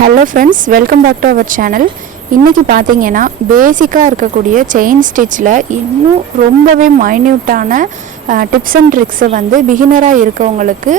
Hello friends, welcome back to our channel. இன்றைக்கி பார்த்தீங்கன்னா பேசிக்காக இருக்கக்கூடிய செயின் ஸ்டிச்சில் இன்னும் ரொம்பவே மைன்யூட்டான டிப்ஸ் அண்ட் ட்ரிக்ஸை வந்து பிகினராக இருக்கவங்களுக்கு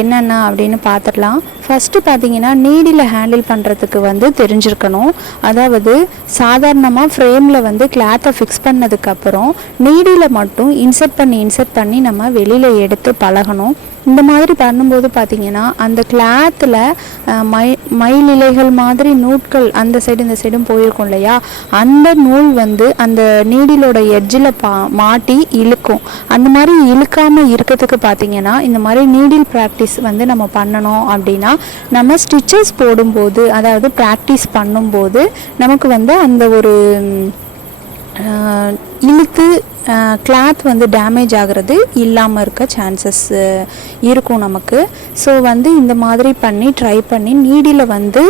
என்னென்ன அப்படின்னு பார்த்துடலாம். ஃபஸ்ட்டு பார்த்தீங்கன்னா நீடில் ஹேண்டில் பண்ணுறதுக்கு வந்து தெரிஞ்சிருக்கணும். அதாவது சாதாரணமாக ஃப்ரேமில் வந்து கிளாத்தை ஃபிக்ஸ் பண்ணதுக்கப்புறம் நீடில் மட்டும் இன்சர்ட் பண்ணி நம்ம வெளியில் எடுத்து பழகணும். இந்த மாதிரி பண்ணும்போது பார்த்திங்கன்னா அந்த கிளாத்தில் மயில் இலைகள் மாதிரி நூட்கள் அந்த சைடு இந்த சைடும் போயிருக்கும் இல்லையா, அந்த நூல் வந்து அந்த நீடிலோட எட்ஜில் மாட்டி இழுக்கும். அந்த மாதிரி இழுக்காமல் இருக்கிறதுக்கு பார்த்திங்கன்னா இந்த மாதிரி நீடில் ப்ராக்டிஸ் வந்து நம்ம பண்ணணும். அப்படின்னா நம்ம ஸ்டிச்சஸ் போடும்போது, அதாவது ப்ராக்டிஸ் பண்ணும்போது நமக்கு வந்து அந்த ஒரு இழுத்து கிளாத் வந்து டேமேஜ் ஆகிறது இல்லாமல் இருக்க சான்சஸ் இருக்கும் நமக்கு. ஸோ வந்து இந்த மாதிரி ட்ரை பண்ணி நீடில் வந்து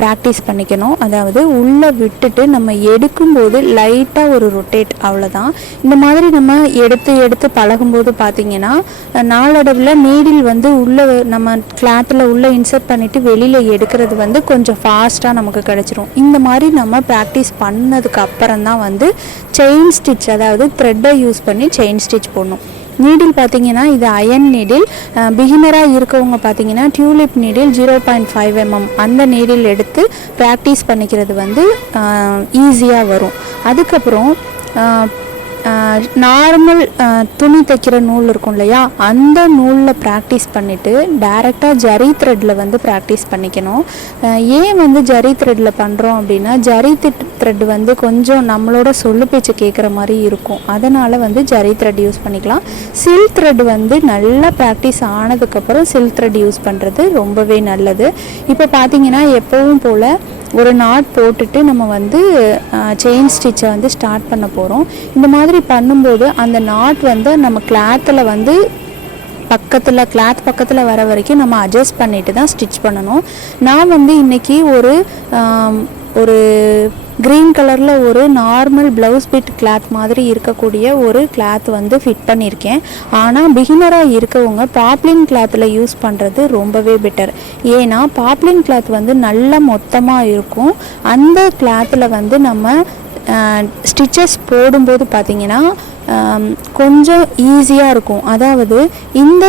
ப்ராக்டிஸ் பண்ணிக்கணும். அதாவது உள்ளே விட்டுட்டு நம்ம எடுக்கும்போது லைட்டாக ஒரு ரொட்டேட், அவ்வளோதான். இந்த மாதிரி நம்ம எடுத்து பழகும்போது பார்த்திங்கன்னா நாளடைவில் நீடில் வந்து உள்ளே நம்ம கிளாத்தில் உள்ளே இன்சர்ட் பண்ணிவிட்டு வெளியில் எடுக்கிறது வந்து கொஞ்சம் ஃபாஸ்ட்டாக நமக்கு கிடச்சிரும். இந்த மாதிரி நம்ம ப்ராக்டிஸ் பண்ணதுக்கு அப்புறம் தான் வந்து செயின் ஸ்டிச், அதாவது த்ரெட்டை யூஸ் பண்ணி செயின் ஸ்டிச் போடணும். நீடில் பார்த்திங்கன்னா இது அயன் நீடில். பிகினராக இருக்கவங்க பார்த்திங்கன்னா டியூலிப் நீடில் 0.5 mm அந்த நீடில் எடுத்து ப்ராக்டிஸ் பண்ணிக்கிறது வந்து ஈஸியாக வரும். அதுக்கப்புறம் நார்மல் துணி தைக்கிற நூல் இருக்கும் இல்லையா, அந்த நூலில் ப்ராக்டிஸ் பண்ணிவிட்டு டைரெக்டாக ஜரி த்ரெட்டில் வந்து ப்ராக்டிஸ் பண்ணிக்கணும். ஏன் வந்து ஜரி த்ரெட்டில் பண்ணுறோம் அப்படின்னா, ஜரி த்ரெட் வந்து கொஞ்சம் நம்மளோட சொல்லு பேச்சு கேட்குற மாதிரி இருக்கும். அதனால் வந்து ஜரி த்ரெட் யூஸ் பண்ணிக்கலாம். சில்க் த்ரெட் வந்து நல்லா ப்ராக்டிஸ் ஆனதுக்கப்புறம் சில்க் த்ரெட் யூஸ் பண்ணுறது ரொம்பவே நல்லது. இப்போ பார்த்திங்கன்னா எப்பவும் போல் ஒரு நாட் போட்டுட்டு நம்ம வந்து செயின் ஸ்டிச்சை வந்து ஸ்டார்ட் பண்ண போகிறோம். இந்த மாதிரி பண்ணும்போது அந்த நாட் வந்து நம்ம கிளாத்தில் வந்து கிளாத் பக்கத்தில் வர வரைக்கும் நம்ம அட்ஜஸ்ட் பண்ணிட்டு தான் ஸ்டிச் பண்ணணும். நான் வந்து இன்றைக்கி ஒரு க்ரீன் கலரில் ஒரு நார்மல் ப்ளவுஸ் பிட் கிளாத் மாதிரி இருக்கக்கூடிய ஒரு கிளாத் வந்து ஃபிட் பண்ணியிருக்கேன். ஆனால் பிகினராக இருக்கவங்க பாப்லின் கிளாத்தில் யூஸ் பண்ணுறது ரொம்பவே பெட்டர். ஏன்னா பாப்லின் கிளாத் வந்து நல்லா மொத்தமாக இருக்கும். அந்த கிளாத்தில் வந்து நம்ம ஸ்டிச்சஸ் போடும்போது பார்த்திங்கன்னா கொஞ்சம் ஈஸியாக இருக்கும். அதாவது இந்த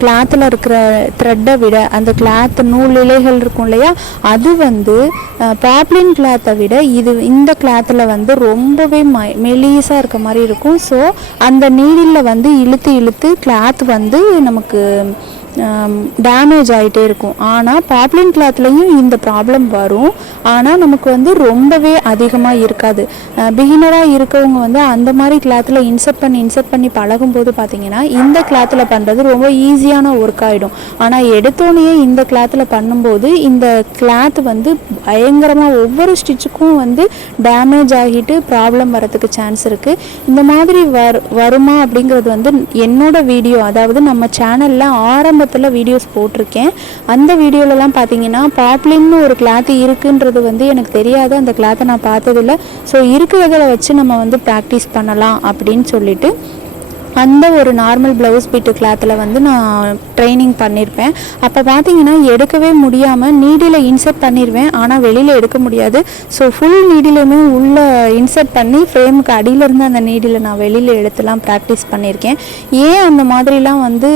கிளாத்தில் இருக்கிற த்ரெட்டை விட அந்த கிளாத் நூல் இலைகள் இருக்கும் இல்லையா, அது வந்து பாப்லின் கிளாத்தை விட இந்த கிளாத்தில் வந்து ரொம்பவே மெலிசாக இருக்க மாதிரி இருக்கும். ஸோ அந்த நீடில் வந்து இழுத்து கிளாத் வந்து நமக்கு டேமேஜ் ஆகிட்டே இருக்கும். ஆனால் பாப்லின் கிளாத்லேயும் இந்த ப்ராப்ளம் வரும், ஆனால் நமக்கு வந்து ரொம்பவே அதிகமாக இருக்காது. பிகினராக இருக்கவங்க வந்து அந்த மாதிரி கிளாத்தில் இன்சர்ட் பண்ணி பழகும்போது பார்த்திங்கன்னா இந்த கிளாத்தில் பண்ணுறது ரொம்ப ஈஸியான ஒர்க் ஆகிடும். ஆனால் எடுத்தோடனே இந்த கிளாத்தில் பண்ணும்போது இந்த கிளாத் வந்து பயங்கரமாக ஒவ்வொரு ஸ்டிச்சுக்கும் வந்து டேமேஜ் ஆகிட்டு ப்ராப்ளம் வரதுக்கு சான்ஸ் இருக்குது. இந்த மாதிரி வருமா அப்படிங்கிறது வந்து என்னோட வீடியோ, அதாவது நம்ம சேனலில் ஆரம்பத்தில் வீடியோஸ் போட்டிருக்கேன். அந்த வீடியோலலாம் பார்த்தீங்கன்னா பாப்லின்னு ஒரு கிளாத் இருக்குன்றது வந்து எனக்கு தெரியாது. அந்த கிளாத்தை நான் பார்த்ததில்லை. ஸோ இருக்கிறத வச்சு நம்ம வந்து ப்ராக்டிஸ் பண்ணலாம் அப்படின்னு சொல்லிட்டு அந்த ஒரு நார்மல் ப்ளவுஸ் பிட்டு கிளாத்தில் வந்து நான் ட்ரைனிங் பண்ணியிருப்பேன். அப்போ பார்த்தீங்கன்னா எடுக்கவே முடியாமல் நீடில் இன்சர்ட் பண்ணிடுவேன், ஆனால் வெளியில் எடுக்க முடியாது. ஸோ ஃபுல் நீடிலையுமே உள்ளே இன்சர்ட் பண்ணி ஃப்ரேமுக்கு அடியிலேருந்து அந்த நீடில் நான் வெளியில் எடுத்துலாம் ப்ராக்டிஸ் பண்ணியிருக்கேன். ஏன் அந்த மாதிரிலாம் வந்து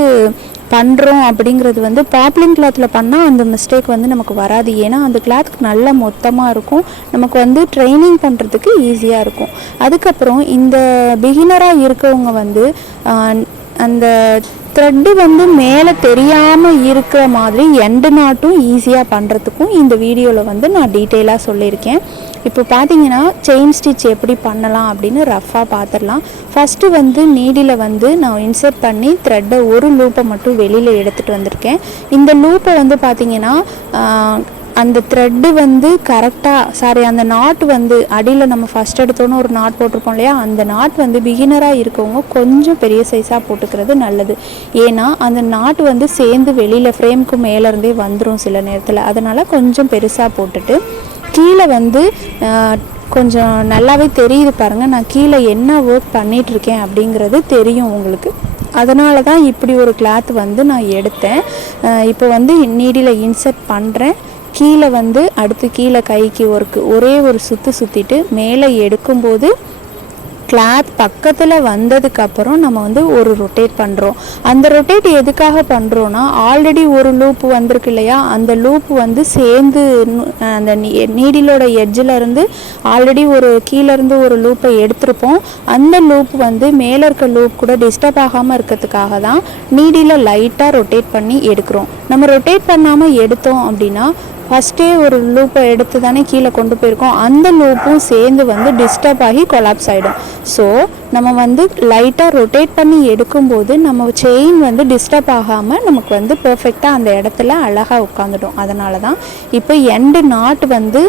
பண்ணுறோம் அப்படிங்கிறது வந்து பாப்லின் கிளாத்தில் பண்ணால் அந்த மிஸ்டேக் வந்து நமக்கு வராது. ஏன்னா அந்த கிளாத்துக்கு நல்லா மொத்தமாக இருக்கும், நமக்கு வந்து ட்ரைனிங் பண்ணுறதுக்கு ஈஸியாக இருக்கும். அதுக்கப்புறம் இந்த பிகினராக இருக்கவங்க வந்து அந்த த்ரெட்டு வந்து மேலே தெரியாமல் இருக்கிற மாதிரி எண்டு நாட்டும் ஈஸியாக பண்ணுறதுக்கும் இந்த வீடியோவில் வந்து நான் டீட்டெயிலாக சொல்லியிருக்கேன். இப்போ பார்த்தீங்கன்னா செயின் ஸ்டிச் எப்படி பண்ணலாம் அப்படின்னு ரஃப்பாக பார்த்துடலாம். ஃபஸ்ட்டு வந்து நீடில் வந்து நான் இன்சர்ட் பண்ணி த்ரெட்டை ஒரு லூப்பை மட்டும் வெளியில் எடுத்துகிட்டு வந்திருக்கேன். இந்த லூப்பை வந்து பார்த்திங்கன்னா அந்த த்ரெட்டு வந்து அந்த நாட் வந்து அடியில் நம்ம ஃபஸ்ட் எடுத்தோன்னு ஒரு நாட் போட்டிருப்போம் இல்லையா, அந்த நாட் வந்து பிகினராக இருக்கவங்க கொஞ்சம் பெரிய சைஸாக போட்டுக்கிறது நல்லது. ஏன்னா அந்த நாட் வந்து சேர்ந்து வெளியில் ஃப்ரேமுக்கு மேலேருந்தே வந்துடும் சில நேரத்தில். அதனால் கொஞ்சம் பெருசாக போட்டுட்டு கீழே வந்து கொஞ்சம் நல்லாவே தெரியுது பாருங்கள், நான் கீழே என்ன ஒர்க் பண்ணிகிட்ருக்கேன் அப்படிங்கிறது தெரியும் உங்களுக்கு. அதனால தான் இப்படி ஒரு கிளாத் வந்து நான் எடுத்தேன். இப்போ வந்து நீடில் இன்சர்ட் பண்ணுறேன். கீழே வந்து அடுத்து கீழே கைக்கு ஒரே ஒரு சுற்றிட்டு மேலே எடுக்கும்போது கிளாத் பக்கத்தில் வந்ததுக்கப்புறம் நம்ம வந்து ஒரு ரொட்டேட் பண்ணுறோம். அந்த ரொட்டேட் எதுக்காக பண்ணுறோன்னா, ஆல்ரெடி ஒரு லூப் வந்திருக்கு இல்லையா, அந்த லூப் வந்து சேர்ந்து அந்த நீடிலோட எட்ஜில் இருந்து ஆல்ரெடி கீழேருந்து ஒரு லூப்பை எடுத்திருப்போம். அந்த லூப் வந்து மேலே இருக்க லூப் கூட டிஸ்டர்ப் ஆகாமல் இருக்கிறதுக்காக தான் நீடியில் லைட்டாக ரொட்டேட் பண்ணி எடுக்கிறோம். நம்ம ரொட்டேட் பண்ணாமல் எடுத்தோம் அப்படின்னா ஃபஸ்ட்டே ஒரு லூப்பை எடுத்து தானே கீழே கொண்டு போயிருக்கோம், அந்த லூப்பும் சேர்ந்து வந்து டிஸ்டர்ப் ஆகி கொலாப்ஸ் ஆகிடும். ஸோ நம்ம வந்து லைட்டாக ரொட்டேட் பண்ணி எடுக்கும்போது நம்ம செயின் வந்து டிஸ்டர்ப் ஆகாமல் நமக்கு வந்து பர்ஃபெக்டாக அந்த இடத்துல அழகாக உட்காந்துடும். அதனால தான் இப்போ எண்டு நாட் வந்து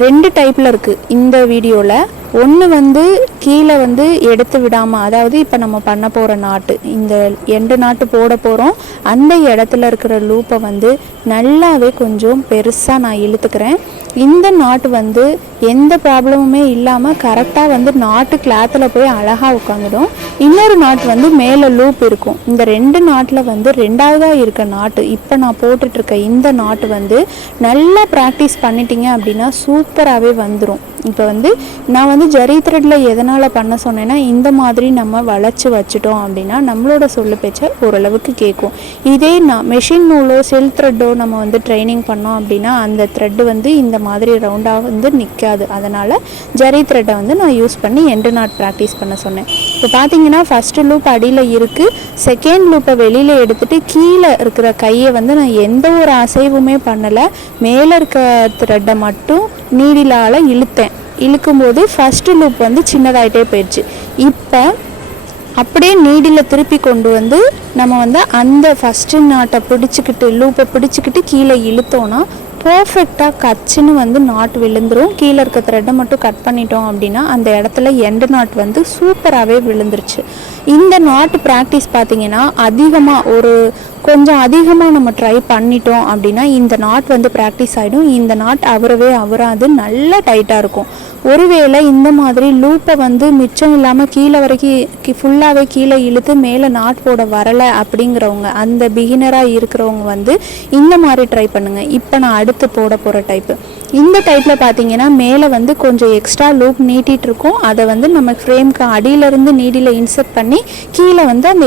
2 டைப்பில் இருக்குது இந்த வீடியோவில். ஒன்று வந்து கீழே வந்து எடுத்து விடாமல், அதாவது இப்போ நம்ம பண்ண போகிற நாட்டு இந்த எண்டு நாட்டு போட போகிறோம். அந்த இடத்துல இருக்கிற லூப்பை வந்து நல்லாவே கொஞ்சம் பெருசாக நான் இழுத்துக்கிறேன். இந்த நாட்டு வந்து எந்த ப்ராப்ளமுமே இல்லாமல் கரெக்டாக வந்து நாட்டு கிளாத்தில் போய் அழகாக உட்காந்துடும். இன்னொரு நாட்டு வந்து மேலே லூப் இருக்கும். இந்த 2 நாட்டில் வந்து 2ஆவதாக இருக்க நாட்டு இப்போ நான் போட்டுட்ருக்க இந்த நாட்டு வந்து நல்லா ப்ராக்டிஸ் பண்ணிட்டீங்க அப்படின்னா சூப்பராகவே வந்துடும். இப்போ வந்து நான் வந்து ஜரி த்ரெட்டில் எதனால் பண்ண சொன்னேன்னா, இந்த மாதிரி நம்ம வளைச்சி வச்சுட்டோம் அப்படின்னா நம்மளோட சொல்லு பேச்சை ஓரளவுக்கு கேட்கும். இதே நான் மெஷின் நூலோ சில்க் த்ரெட்டோ நம்ம வந்து ட்ரைனிங் பண்ணோம் அப்படின்னா அந்த த்ரெட்டு வந்து இந்த மாதிரி ரவுண்டாக வந்து நிற்காது. அதனால் ஜரி த்ரெட்டை வந்து நான் யூஸ் பண்ணி எண்டு நாட் ப்ராக்டிஸ் பண்ண சொன்னேன். இப்போ பார்த்தீங்கன்னா ஃபஸ்ட்டு லூப் அடியில் இருக்குது. செகண்ட் லூப்பை வெளியில் எடுத்துகிட்டு கீழே இருக்கிற கையை வந்து நான் எந்த ஒரு அசைவுமே பண்ணலை. மேலே இருக்க த்ரெட்டை மட்டும் நீடிலால் இழுக்கும்போது ஃபஸ்ட்டு லூப் வந்து சின்னதாகிட்டே போயிடுச்சு. இப்போ அப்படியே நீடில் திருப்பி கொண்டு வந்து நம்ம வந்து அந்த ஃபஸ்ட்டு நாட்டை லூப்பை பிடிச்சிக்கிட்டு கீழே இழுத்தோன்னா பர்ஃபெக்டாக கச்சுன்னு வந்து நாட் விழுந்துடும். கீழே இருக்க த்ரெட்டை மட்டும் கட் பண்ணிட்டோம் அப்படின்னா அந்த இடத்துல எண்டு நாட் வந்து சூப்பராகவே விழுந்துருச்சு. இந்த நாட்டு ப்ராக்டிஸ் பார்த்திங்கன்னா கொஞ்சம் அதிகமாக நம்ம ட்ரை பண்ணிட்டோம் அப்படின்னா இந்த நாட் வந்து ப்ராக்டிஸ் ஆகிடும். இந்த நாட் அவராது நல்லா டைட்டாக இருக்கும். ஒருவேளை இந்த மாதிரி லூப்பை வந்து மிச்சம் இல்லாமல் கீழே வரைக்கும் ஃபுல்லாகவே கீழே இழுத்து மேலே நாட் போட வரலை அப்படிங்கிறவங்க, அந்த பிகினராக இருக்கிறவங்க வந்து இந்த மாதிரி ட்ரை பண்ணுங்கள். இப்போ நான் அடுத்து போட போகிற டைப்பு இந்த டைப்பில் பார்த்தீங்கன்னா மேலே வந்து கொஞ்சம் எக்ஸ்ட்ரா லூப் நீட்டிகிட்ருக்கும். அதை வந்து நம்ம ஃப்ரேம்க்கு அடியிலேருந்து நீடியில் இன்சர்ட் பண்ணி கீழே வந்து அந்த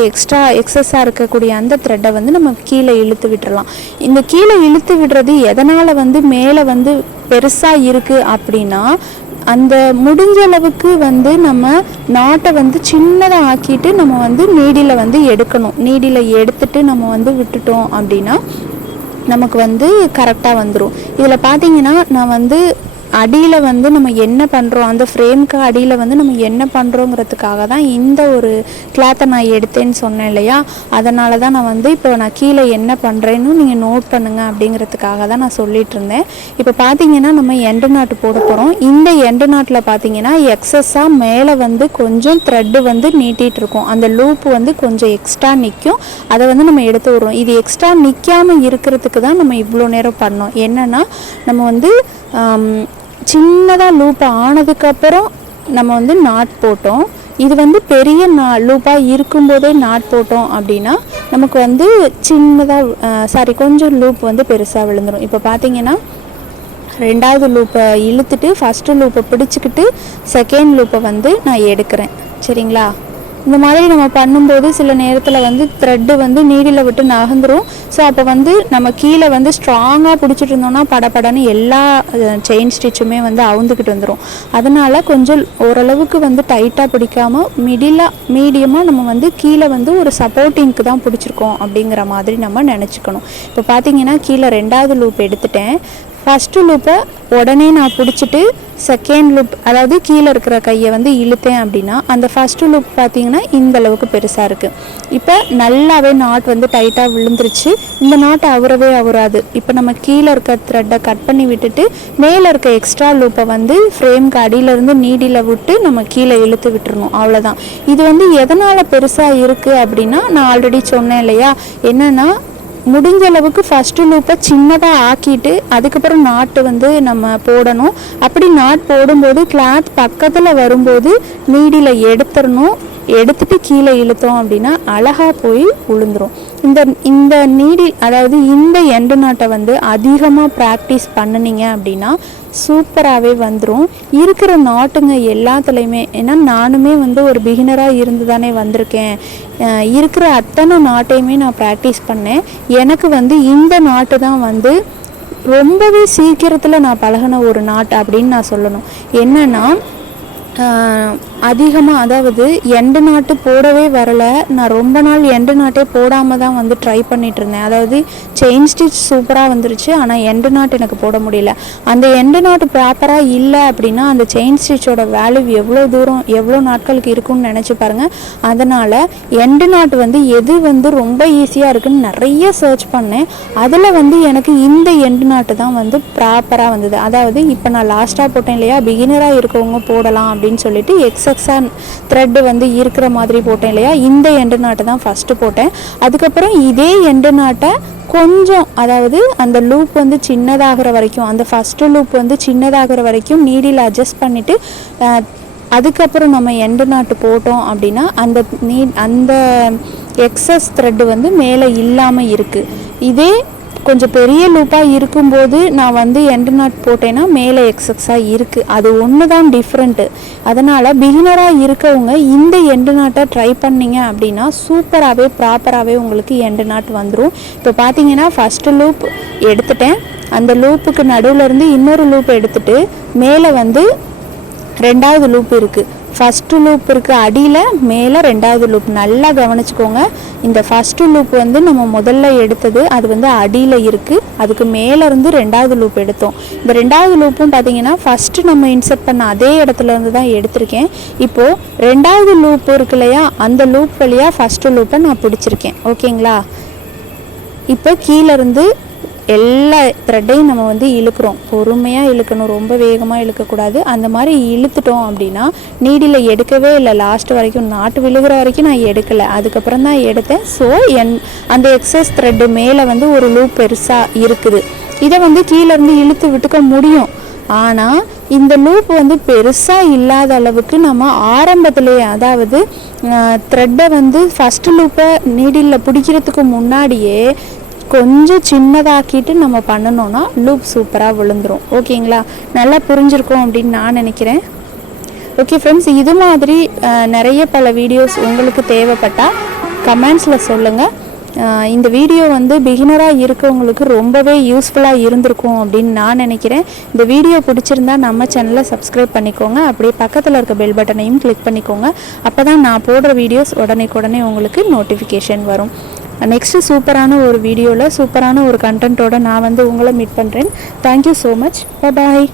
எக்ஸஸாக இருக்கக்கூடிய அந்த த்ரெட்டை வந்து நம்ம கீழே இழுத்து விட்டுறலாம். இந்த கீழே இழுத்து விடுறது எதனால் வந்து மேலே வந்து பெருசாக இருக்குது அப்படின்னா, அந்த முடிஞ்ச அளவுக்கு வந்து நம்ம நாட்டை வந்து சின்னதாக ஆக்கிட்டு நம்ம வந்து நீடியில் வந்து எடுக்கணும். நீடியில் எடுத்துட்டு நம்ம வந்து விட்டுட்டோம் அப்படின்னா நமக்கு வந்து கரெக்டாக வந்துடும். இதில் பார்த்தீங்கன்னா நான் வந்து அடியில் வந்து நம்ம என்ன பண்ணுறோம், அந்த ஃப்ரேம்க்கு அடியில் வந்து நம்ம என்ன பண்ணுறோங்கிறதுக்காக தான் இந்த ஒரு கிளாத்தை நான் எடுத்தேன்னு சொன்னேன் இல்லையா. அதனால தான் நான் வந்து இப்போ நான் கீழே என்ன பண்ணுறேன்னு நீங்கள் நோட் பண்ணுங்கள் அப்படிங்கிறதுக்காக தான் நான் சொல்லிகிட்டு இருந்தேன். இப்போ பார்த்தீங்கன்னா நம்ம எண்டு நாட்டு போட போகிறோம். இந்த எண்டு நாட்டில் பார்த்தீங்கன்னா எக்ஸஸாக மேலே வந்து கொஞ்சம் த்ரெட்டு வந்து நீட்டிகிட்டு இருக்கும். அந்த லூப்பு வந்து கொஞ்சம் எக்ஸ்ட்ரா நிற்கும். அதை வந்து நம்ம எடுத்து விடுறோம். இது எக்ஸ்ட்ரா நிற்காமல் இருக்கிறதுக்கு தான் நம்ம இவ்வளோ நேரம் பண்ணோம். என்னென்னா நம்ம வந்து சின்னதாக லூப் ஆனதுக்கப்புறம் நம்ம வந்து நாட் போட்டோம். இது வந்து பெரிய லூப்பாக இருக்கும்போதே நாட் போட்டோம் அப்படின்னா நமக்கு வந்து கொஞ்சம் லூப் வந்து பெருசாக விழுந்துடும். இப்போ பார்த்தீங்கன்னா 2வது லூப்பை இழுத்துட்டு ஃபஸ்ட்டு லூப்பை பிடிச்சிக்கிட்டு செகண்ட் லூப்பை வந்து நான் எடுக்கிறேன். சரிங்களா? இந்த மாதிரி நம்ம பண்ணும்போது சில நேரத்தில் வந்து த்ரெட்டு வந்து நீடில் விட்டு நகர்ந்துடும். ஸோ அப்போ வந்து நம்ம கீழே வந்து ஸ்ட்ராங்காக பிடிச்சிட்டு இருந்தோம்னா படப்படன்னு எல்லா செயின் ஸ்டிச்சுமே வந்து அவுந்துக்கிட்டு வந்துடும். அதனால் கொஞ்சம் ஓரளவுக்கு வந்து டைட்டாக பிடிக்காமல் மீடியமாக நம்ம வந்து கீழே வந்து ஒரு சப்போர்ட்டிங்க்கு தான் பிடிச்சிருக்கோம் அப்படிங்கிற மாதிரி நம்ம நினச்சிக்கணும். இப்போ பார்த்தீங்கன்னா கீழே 2வது லூப் எடுத்துட்டேன். ஃபஸ்ட்டு லூப்பை உடனே நான் பிடிச்சிட்டு செகண்ட் லூப், அதாவது கீழே இருக்கிற கையை வந்து இழுத்தேன் அப்படின்னா அந்த ஃபஸ்ட்டு லூப் பார்த்திங்கன்னா இந்த அளவுக்கு பெருசாக இருக்குது. இப்போ நல்லாவே நாட் வந்து டைட்டாக விழுந்துருச்சு. இந்த நாட்டை அவராது. இப்போ நம்ம கீழே இருக்க த்ரெட்டை கட் பண்ணி விட்டுட்டு மேலே இருக்க எக்ஸ்ட்ரா லூப்பை வந்து ஃப்ரேம்க்கு அடியிலேருந்து நீடியில் விட்டு நம்ம கீழே இழுத்து விட்டுறணும். அவ்வளோதான். இது வந்து எதனால் பெருசாக இருக்குது அப்படின்னா, நான் ஆல்ரெடி சொன்னேன் இல்லையா, என்னென்னா முடிஞ்ச அளவுக்கு ஃபஸ்ட்டு லூப்பை சின்னதாக ஆக்கிட்டு அதுக்கப்புறம் நாட்டு வந்து நம்ம போடணும். அப்படி நாட் போடும்போது கிளாத் பக்கத்தில் வரும்போது நீடியில் எடுத்துட்டு கீழே இழுத்தோம் அப்படின்னா அழகாக போய் விழுந்துடும். இந்த இந்த நீடில் அதாவது இந்த எண்டு நாட்டை வந்து அதிகமாக ப்ராக்டிஸ் பண்ணினீங்க அப்படின்னா சூப்பராகவே வந்துடும். இருக்கிற நாட்டுங்க எல்லாத்துலேயுமே, ஏன்னா நானுமே வந்து ஒரு பிகினராக இருந்து தானே வந்திருக்கேன். இருக்கிற அத்தனை நாட்டையுமே நான் ப்ராக்டிஸ் பண்ணேன். எனக்கு வந்து இந்த நாட்டு தான் வந்து ரொம்பவே சீக்கிரத்தில் நான் பழகின ஒரு நாட்டு அப்படின்னு நான் சொல்லணும். என்னென்னா அதிகமாக, அதாவது எண்டு நாட்டு போடவே வரலை. நான் ரொம்ப நாள் எண்டு நாட்டே போடாமல் தான் வந்து ட்ரை பண்ணிகிட்டு இருந்தேன். அதாவது செயின் ஸ்டிச் சூப்பராக வந்துருச்சு, ஆனால் எண்டு நாட்டு எனக்கு போட முடியல. அந்த எண்டு நாட்டு ப்ராப்பராக இல்லை அப்படின்னா அந்த செயின் ஸ்டிச்சோட வேல்யூ எவ்வளோ தூரம் எவ்வளோ நாட்களுக்கு இருக்குன்னு நினச்சி பாருங்கள். அதனால் எண்டு நாட்டு வந்து எது வந்து ரொம்ப ஈஸியாக இருக்குதுன்னு நிறைய சர்ச் பண்ணேன். அதில் வந்து எனக்கு இந்த எண்டு நாட்டு தான் வந்து ப்ராப்பராக வந்தது. அதாவது இப்போ நான் லாஸ்ட்டாக போட்டேன் இல்லையா, பிகினராக இருக்கவங்க போடலாம் அப்படின்னு சொல்லிட்டு எக்ஸஸாக த்ரெட்டு வந்து இருக்கிற மாதிரி போட்டேன் இல்லையா, இந்த எண்டு நாட்டை தான் ஃபஸ்ட்டு போட்டேன். அதுக்கப்புறம் இதே எண்டு நாட்டை கொஞ்சம், அதாவது அந்த லூப் வந்து சின்னதாகிற வரைக்கும், அந்த ஃபஸ்ட்டு லூப் வந்து சின்னதாகிற வரைக்கும் நீடில் அட்ஜஸ்ட் பண்ணிவிட்டு அதுக்கப்புறம் நம்ம எண்டு நாட்டு போட்டோம் அப்படின்னா அந்த எக்ஸஸ் த்ரெட்டு வந்து மேலே இல்லாமல் இருக்குது. இதே கொஞ்சம் பெரிய லூப்பாக இருக்கும்போது நான் வந்து எண்டு நாட் போட்டேன்னா மேலே எக்ஸஸாக இருக்குது. அது ஒன்று தான் டிஃப்ரெண்ட்டு. அதனால் பிகினராக இருக்கவங்க இந்த எண்டு நாட்டை ட்ரை பண்ணிங்க அப்படின்னா சூப்பராகவே ப்ராப்பராகவே உங்களுக்கு எண்டு நாட் வந்துடும். இப்போ பார்த்தீங்கன்னா ஃபஸ்ட்டு லூப் எடுத்துட்டேன், அந்த லூப்புக்கு நடுவில் இருந்து இன்னொரு லூப் எடுத்துகிட்டு மேலே வந்து ரெண்டாவது லூப் இருக்குது. ஃபஸ்ட்டு லூப் இருக்குது அடியில், மேலே ரெண்டாவது லூப். நல்லா கவனிச்சுக்கோங்க. இந்த ஃபஸ்ட்டு லூப் வந்து நம்ம முதல்ல எடுத்தது அது வந்து அடியில் இருக்குது, அதுக்கு மேலேருந்து ரெண்டாவது லூப் எடுத்தோம். இந்த ரெண்டாவது லூப்பும் பார்த்தீங்கன்னா ஃபஸ்ட்டு நம்ம இன்சர்ட் பண்ண அதே இடத்துலேருந்து தான் எடுத்திருக்கேன். இப்போது ரெண்டாவது லூப் இருக்கு இல்லையா, அந்த லூப் வழியாக ஃபஸ்ட்டு லூப்பை நான் பிடிச்சிருக்கேன். ஓகேங்களா? இப்போ கீழேருந்து எல்லா த்ரெட்டையும் நம்ம வந்து இழுக்கிறோம். பொறுமையாக இழுக்கணும், ரொம்ப வேகமாக இழுக்கக்கூடாது. அந்த மாதிரி இழுத்துட்டோம் அப்படின்னா நீடில் எடுக்கவே இல்லை. லாஸ்ட் வரைக்கும் நாட்டு விழுகிற வரைக்கும் நான் எடுக்கலை, அதுக்கப்புறம் தான் எடுத்தேன். ஸோ அந்த எக்ஸஸ் த்ரெட்டு மேலே வந்து ஒரு லூப் பெருசாக இருக்குது. இதை வந்து கீழேருந்து இழுத்து விட்டுக்க முடியும். ஆனால் இந்த லூப் வந்து பெருசாக இல்லாத அளவுக்கு நம்ம ஆரம்பத்திலேயே, அதாவது த்ரெட்டை வந்து ஃபஸ்ட்டு லூப்பை நீடில் பிடிக்கிறதுக்கு முன்னாடியே கொஞ்சம் சின்னதாக்கிட்டு நம்ம பண்ணணும்னா லூப் சூப்பராக விழுந்துடும். ஓகேங்களா? நல்லா புரிஞ்சிருக்கும் அப்படின்னு நான் நினைக்கிறேன். ஓகே ஃப்ரெண்ட்ஸ், இது மாதிரி நிறைய பல வீடியோஸ் உங்களுக்கு தேவைப்பட்டால் கமெண்ட்ஸில் சொல்லுங்கள். இந்த வீடியோ வந்து பிகினராக இருக்கவங்களுக்கு ரொம்பவே யூஸ்ஃபுல்லாக இருந்திருக்கும் அப்படின்னு நான் நினைக்கிறேன். இந்த வீடியோ பிடிச்சிருந்தா நம்ம சேனலை சப்ஸ்கிரைப் பண்ணிக்கோங்க. அப்படியே பக்கத்தில் இருக்க பெல் பட்டனையும் கிளிக் பண்ணிக்கோங்க. அப்போ தான் நான் போடுற வீடியோஸ் உடனே உங்களுக்கு நோட்டிஃபிகேஷன் வரும். நெக்ஸ்ட்டு சூப்பரான ஒரு வீடியோவில் சூப்பரான ஒரு கண்டென்ட்டோடு நான் வந்து உங்களை மீட் பண்ணுறேன். Thank you so much. பாய்.